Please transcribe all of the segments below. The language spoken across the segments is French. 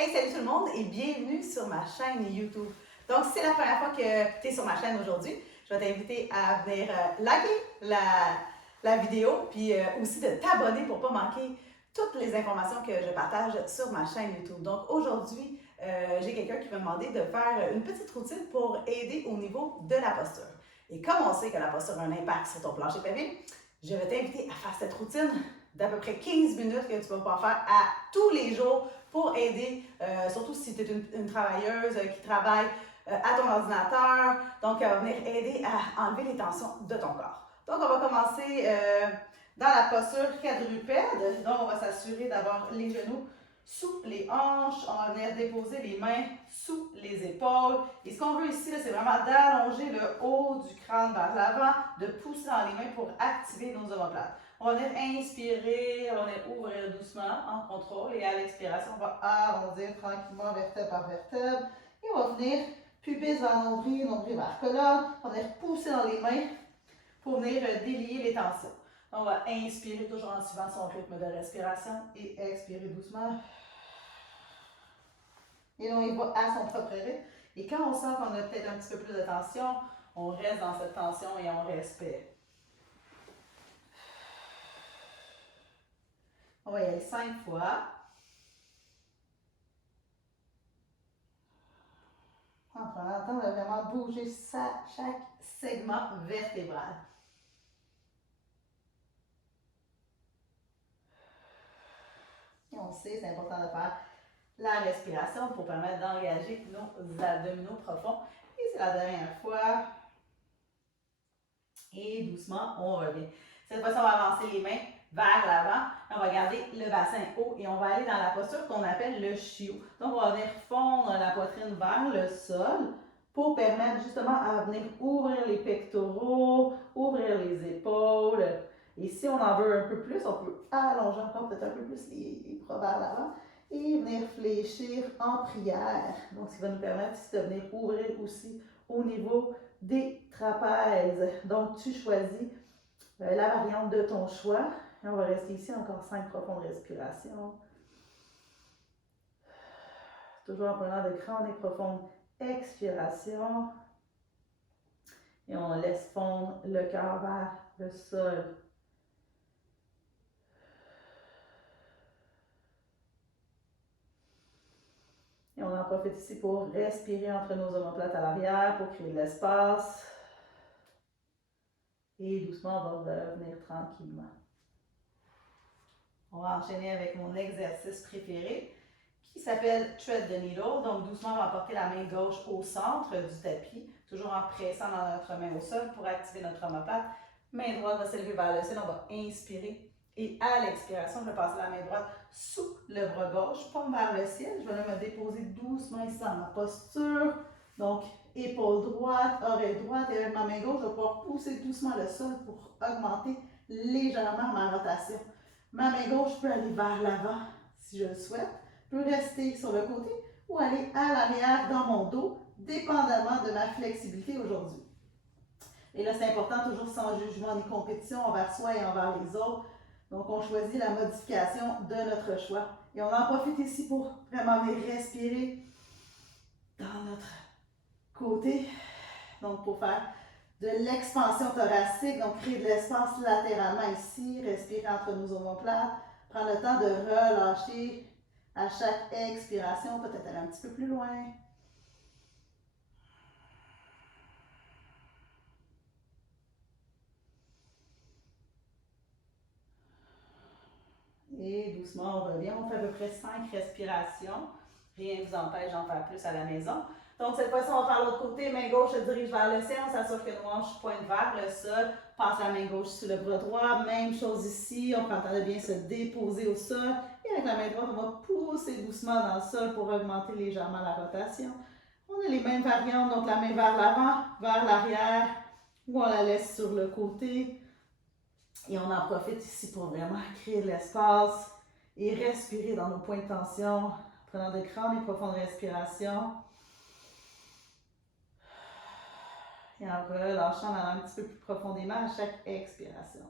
Hey, salut tout le monde et bienvenue sur ma chaîne YouTube. Donc, si c'est la première fois que tu es sur ma chaîne aujourd'hui, je vais t'inviter à venir liker la vidéo, puis aussi de t'abonner pour ne pas manquer toutes les informations que je partage sur ma chaîne YouTube. Donc, aujourd'hui, j'ai quelqu'un qui m'a demandé de faire une petite routine pour aider au niveau de la posture. Et comme on sait que la posture a un impact sur ton plancher pelvien, je vais t'inviter à faire cette routine d'à peu près 15 minutes que tu vas pouvoir faire à tous les jours pour aider, surtout si tu es une travailleuse qui travaille à ton ordinateur. Donc, elle va venir aider à enlever les tensions de ton corps. Donc, on va commencer dans la posture quadrupède. Donc, on va s'assurer d'avoir les genoux sous les hanches. On va venir déposer les mains sous les épaules. Et ce qu'on veut ici, c'est vraiment d'allonger le haut du crâne vers l'avant, de pousser dans les mains pour activer nos omoplates. On va venir inspirer, on va venir ouvrir doucement en contrôle et à l'expiration, on va arrondir tranquillement vertèbre par vertèbre et on va venir pubis vers nombril, nombril vers colonne. On va venir pousser dans les mains pour venir délier les tensions. On va inspirer toujours en suivant son rythme de respiration et expirer doucement. Et là, il va à son propre rythme. Et quand on sent qu'on a peut-être un petit peu plus de tension, on reste dans cette tension et on respire. On va y aller 5 fois. En prenant le temps de vraiment bouger chaque segment vertébral. Et on sait, c'est important de faire la respiration pour permettre d'engager nos abdominaux profonds. Et c'est la dernière fois. Et doucement, on revient. Cette fois-ci, on va avancer les mains vers l'avant. On va garder le bassin haut et on va aller dans la posture qu'on appelle le chiot. Donc, on va venir fondre la poitrine vers le sol pour permettre justement à venir ouvrir les pectoraux, ouvrir les épaules. Et si on en veut un peu plus, on peut allonger encore peut-être un peu plus les bras vers l'avant et venir fléchir en prière. Donc, ce qui va nous permettre ici de venir ouvrir aussi au niveau des trapèzes. Donc, tu choisis la variante de ton choix. Et on va rester ici encore 5 profondes respirations. Toujours en prenant de grandes et profondes expirations. Et on laisse fondre le cœur vers le sol. Et on en profite ici pour respirer entre nos omoplates à l'arrière, pour créer de l'espace. Et doucement, on va revenir tranquillement. On va enchaîner avec mon exercice préféré qui s'appelle Thread the Needle. Donc, doucement, on va porter la main gauche au centre du tapis, toujours en pressant dans notre main au sol pour activer notre omoplate. Main droite va s'élever vers le ciel. On va inspirer. Et à l'expiration, je vais passer la main droite sous le bras gauche, paume vers le ciel. Je vais me déposer doucement ici dans ma posture. Donc, épaule droite, oreille droite. Et avec ma main gauche, je vais pouvoir pousser doucement le sol pour augmenter légèrement ma rotation. Ma main gauche peut aller vers l'avant si je le souhaite, peut rester sur le côté ou aller à l'arrière dans mon dos, dépendamment de ma flexibilité aujourd'hui. Et là, c'est important, toujours sans jugement ni compétition envers soi et envers les autres. Donc, on choisit la modification de notre choix. Et on en profite ici pour vraiment venir respirer dans notre côté. Donc, pour faire de l'expansion thoracique, donc créer de l'espace latéralement ici, respirer entre nos omoplates, prendre le temps de relâcher à chaque expiration, peut-être aller un petit peu plus loin. Et doucement, on revient. On fait à peu près 5 respirations. Rien ne vous empêche d'en faire plus à la maison. Donc, cette fois-ci, on va faire l'autre côté. Main gauche se dirige vers le ciel. On s'assure que nos hanches pointent vers le sol. Passe la main gauche sur le bras droit. Même chose ici. On prend le temps de bien se déposer au sol. Et avec la main droite, on va pousser doucement dans le sol pour augmenter légèrement la rotation. On a les mêmes variantes. Donc, la main vers l'avant, vers l'arrière. Ou on la laisse sur le côté. Et on en profite ici pour vraiment créer de l'espace et respirer dans nos points de tension, prenant de grandes et profondes respirations. Et en relâchant en allant un petit peu plus profondément à chaque expiration.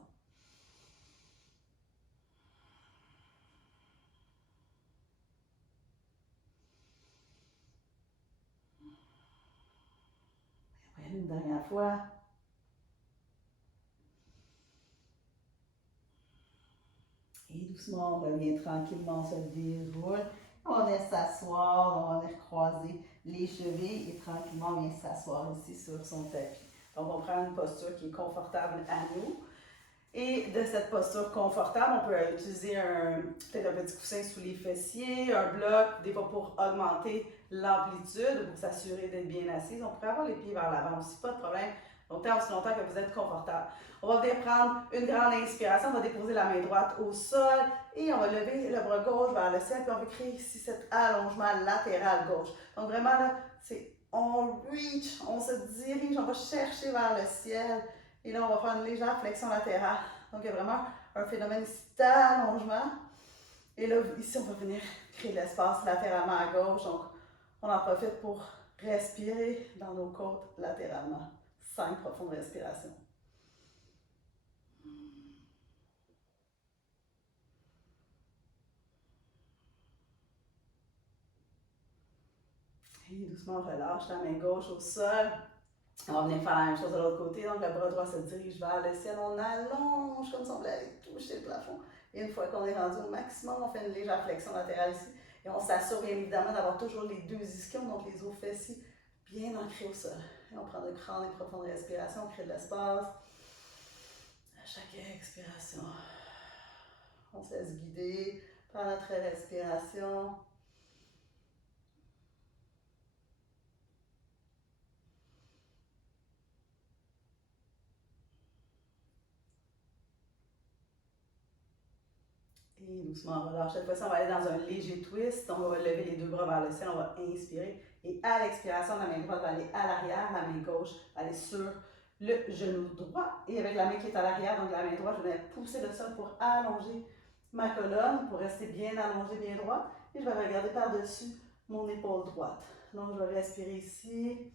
Une dernière fois. Et doucement, on revient tranquillement, on se déroule. On va venir s'asseoir, on va venir croiser les chevilles et tranquillement, on vient s'asseoir ici sur son tapis. Donc, on prend une posture qui est confortable à nous. Et de cette posture confortable, on peut utiliser peut-être un petit coussin sous les fessiers, un bloc, des fois pour augmenter l'amplitude, pour s'assurer d'être bien assise. On pourrait avoir les pieds vers l'avant aussi, pas de problème. Donc, tant aussi longtemps que vous êtes confortable. On va venir prendre une grande inspiration, on va déposer la main droite au sol et on va lever le bras gauche vers le ciel, puis on va créer ici cet allongement latéral gauche. Donc, vraiment là, c'est on reach, on se dirige, on va chercher vers le ciel. Et là, on va faire une légère flexion latérale. Donc, il y a vraiment un phénomène ici d'allongement. Et là, ici, on va venir créer de l'espace latéralement à gauche. Donc, on en profite pour respirer dans nos côtes latéralement. 5 profondes respirations. Et doucement, on relâche la main gauche au sol. On va venir faire la même chose de l'autre côté. Donc, le bras droit se dirige vers le ciel. On allonge comme si on voulait aller toucher le plafond. Et une fois qu'on est rendu au maximum, on fait une légère flexion latérale ici. Et on s'assure bien évidemment d'avoir toujours les deux ischions, donc les os fessiers, bien ancrés au sol. Et on prend de grandes et profondes respirations, on crée de l'espace. À chaque expiration, on se laisse guider par notre respiration. Et doucement, on relâche. Cette fois-ci, on va aller dans un léger twist. Donc, on va lever les deux bras vers le ciel. On va inspirer. Et à l'expiration, la main droite va aller à l'arrière. La main gauche va aller sur le genou droit. Et avec la main qui est à l'arrière, donc la main droite, je vais pousser le sol pour allonger ma colonne, pour rester bien allongée, bien droite. Et je vais regarder par-dessus mon épaule droite. Donc, je vais respirer ici.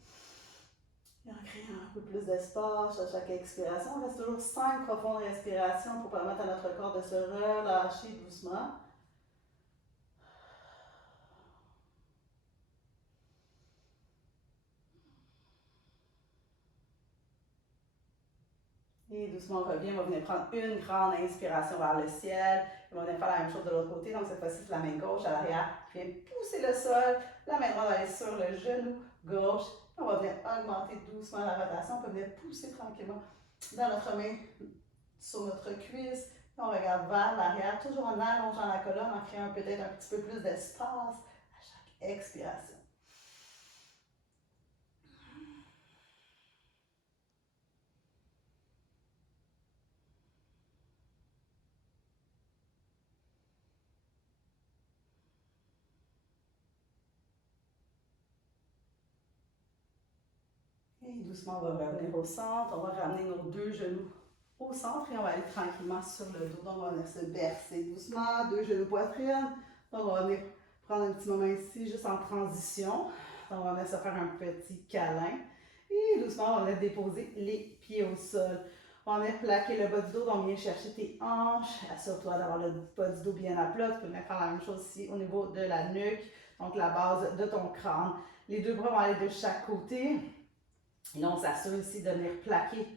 Et en créant un peu plus d'espace à chaque expiration. On reste toujours 5 profondes respirations pour permettre à notre corps de se relâcher doucement. Et doucement, on revient. On va venir prendre une grande inspiration vers le ciel. On va venir faire la même chose de l'autre côté. Donc, cette fois-ci, c'est la main gauche à l'arrière qui vient pousser le sol. La main droite va aller sur le genou gauche. On va venir augmenter doucement la rotation. On peut venir pousser tranquillement dans notre main sur notre cuisse. On regarde vers l'arrière, toujours en allongeant la colonne, en créant peut-être un petit peu plus d'espace à chaque expiration. Et doucement, on va revenir au centre. On va ramener nos deux genoux au centre et on va aller tranquillement sur le dos. Donc, on va venir se bercer doucement, deux genoux poitrine. Donc, on va venir prendre un petit moment ici, juste en transition. Donc, on va venir se faire un petit câlin. Et doucement, on va venir déposer les pieds au sol. On va venir plaquer le bas du dos, donc viens chercher tes hanches. Assure-toi d'avoir le bas du dos bien à plat. Tu peux venir faire la même chose ici au niveau de la nuque, donc la base de ton crâne. Les deux bras vont aller de chaque côté. Et là, on s'assure ici de venir plaquer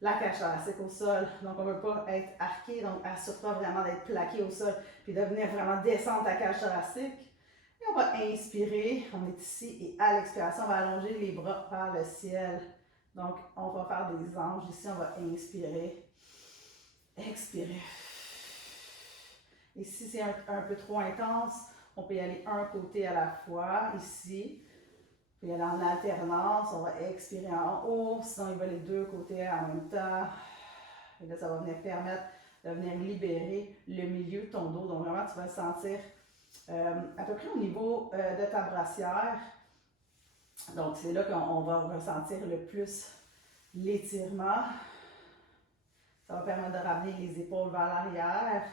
la cage thoracique au sol. Donc, on ne veut pas être arqué, donc assure-toi vraiment d'être plaqué au sol, puis de venir vraiment descendre ta cage thoracique. Et on va inspirer, on est ici, et à l'expiration, on va allonger les bras vers le ciel. Donc, on va faire des anges. Ici, on va inspirer, expirer. Et si c'est un peu trop intense, on peut y aller un côté à la fois, ici. Puis aller en alternance, on va expirer en haut, sinon il va les deux côtés en même temps. Et là, ça va venir permettre de venir libérer le milieu de ton dos. Donc vraiment, tu vas le sentir à peu près au niveau de ta brassière. Donc c'est là qu'on va ressentir le plus l'étirement. Ça va permettre de ramener les épaules vers l'arrière.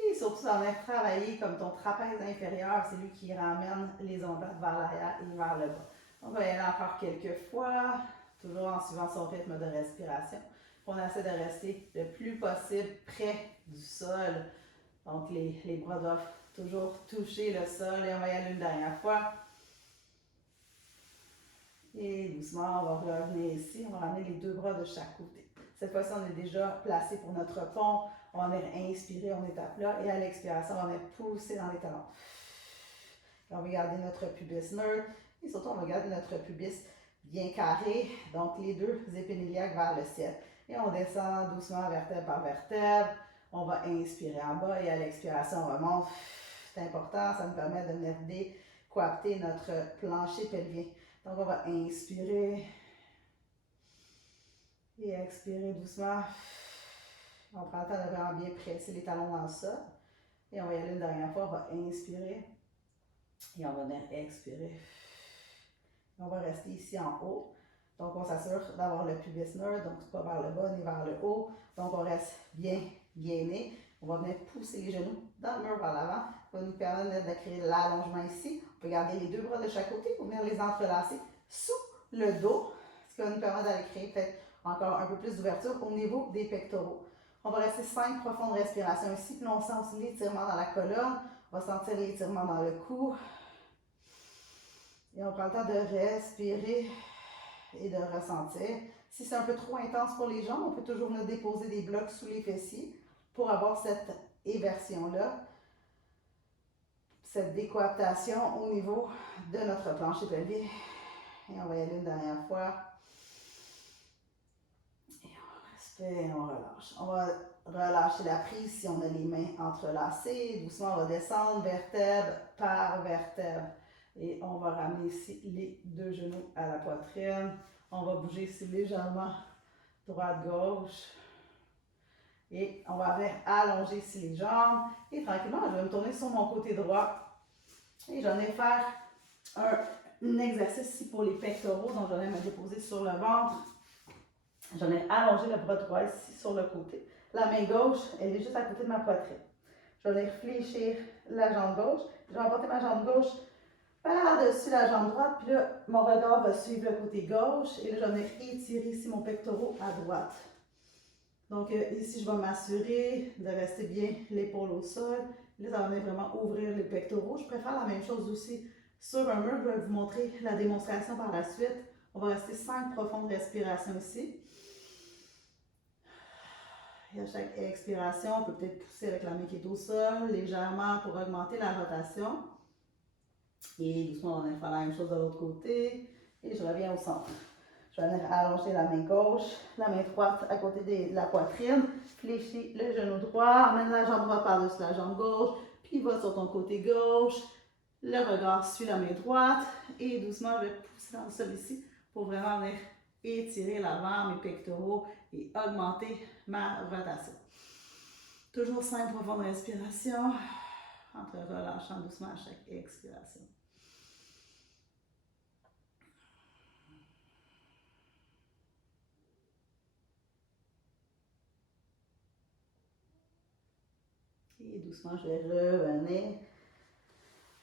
Et surtout, ça va venir travailler comme ton trapèze inférieur, c'est lui qui ramène les omoplates vers l'arrière et vers le bas. On va y aller encore quelques fois, toujours en suivant son rythme de respiration. On essaie de rester le plus possible près du sol. Donc, les bras doivent toujours toucher le sol. Et on va y aller une dernière fois. Et doucement, on va revenir ici. On va ramener les deux bras de chaque côté. Cette fois-ci, on est déjà placé pour notre pont. On va venir inspirer, on est à plat. Et à l'expiration, on va venir pousser dans les talons. Et on va garder notre pubis neutre. Et surtout, on va garder notre pubis bien carré. Donc, les deux épines iliaques vers le ciel. Et on descend doucement vertèbre par vertèbre. On va inspirer en bas et à l'expiration, on remonte. C'est important, ça nous permet de venir décoapter notre plancher pelvien. Donc, on va inspirer et expirer doucement. On prend le temps de vraiment bien presser les talons dans le sol. Et on va y aller une dernière fois. On va inspirer et on va venir expirer. Et on va rester ici en haut. Donc, on s'assure d'avoir le pubis neutre, donc pas vers le bas ni vers le haut. Donc, on reste bien gainé. On va venir pousser les genoux dans le mur vers l'avant. Ça va nous permettre de créer l'allongement ici. On peut garder les deux bras de chaque côté pour venir les entrelacer sous le dos, ce qui va nous permettre d'aller créer peut-être encore un peu plus d'ouverture au niveau des pectoraux. On va rester 5 profondes respirations ici. Puis on sent aussi l'étirement dans la colonne. On va sentir l'étirement dans le cou. Et on prend le temps de respirer et de ressentir. Si c'est un peu trop intense pour les jambes, on peut toujours venir déposer des blocs sous les fessiers pour avoir cette éversion-là, cette décoaptation au niveau de notre plancher pelvien. Et on va y aller une dernière fois. Et on respire, on relâche. On va relâcher la prise si on a les mains entrelacées. Doucement, on va descendre vertèbre par vertèbre. Et on va ramener ici les deux genoux à la poitrine. On va bouger ici légèrement droite-gauche. Et on va venir allonger ici les jambes. Et tranquillement, je vais me tourner sur mon côté droit. Et j'en ai faire un exercice ici pour les pectoraux. Donc, j'en ai me déposer sur le ventre. J'en ai allongé le bras droit ici sur le côté. La main gauche, elle est juste à côté de ma poitrine. Je vais venir fléchir la jambe gauche. Je vais emporter ma jambe gauche par-dessus la jambe droite. Puis là, mon regard va suivre le côté gauche. Et là, je vais venir étirer ici mon pectoral à droite. Donc ici, je vais m'assurer de rester bien l'épaule au sol. Là, ça va venir vraiment ouvrir les pectoraux. Je préfère la même chose aussi sur un mur. Je vais vous montrer la démonstration par la suite. On va rester 5 profondes respirations ici. Et à chaque expiration, on peut peut-être pousser avec la main qui est au sol, légèrement pour augmenter la rotation. Et doucement, on va faire la même chose de l'autre côté. Et je reviens au centre. Je vais venir allonger la main gauche, la main droite à côté de la poitrine. Fléchis le genou droit, emmène la jambe droite par-dessus la jambe gauche. Puis va sur ton côté gauche. Le regard suit la main droite. Et doucement, je vais pousser dans le sol ici pour vraiment venir étirer l'avant, mes pectoraux et augmenter ma rotation. Toujours 5 profondes respirations, entre relâchant doucement à chaque expiration. Et doucement, je vais revenir.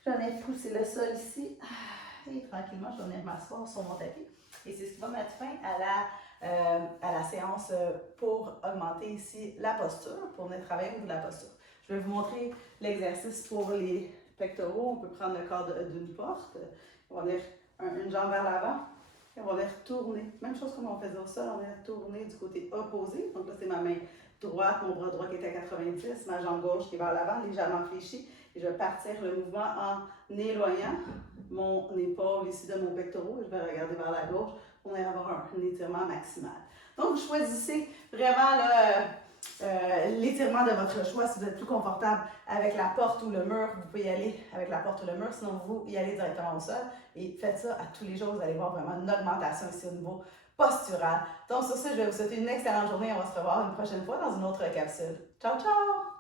J'en ai poussé le sol ici. Et tranquillement, je vais venir m'asseoir sur mon tapis. Et c'est ce qui va mettre fin à la séance pour augmenter ici la posture, pour venir travailler au niveau de la posture. Je vais vous montrer l'exercice pour les pectoraux. On peut prendre le corps d'une porte. On va venir une jambe vers l'avant. Et on va venir tourner. Même chose comme on faisait au sol, on va venir tourner du côté opposé. Donc là, c'est ma main droite, mon bras droit qui est à 90, ma jambe gauche qui est vers l'avant, légèrement fléchie. Et je vais partir le mouvement en éloignant mon épaule ici de mon pectoral. Je vais regarder vers la gauche pour avoir un étirement maximal. Donc, choisissez vraiment l'étirement de votre choix. Si vous êtes plus confortable avec la porte ou le mur, vous pouvez y aller avec la porte ou le mur. Sinon, vous y allez directement au sol. Et faites ça à tous les jours. Vous allez voir vraiment une augmentation ici au niveau postural. Donc, sur ce, je vais vous souhaiter une excellente journée. On va se revoir une prochaine fois dans une autre capsule. Ciao, ciao!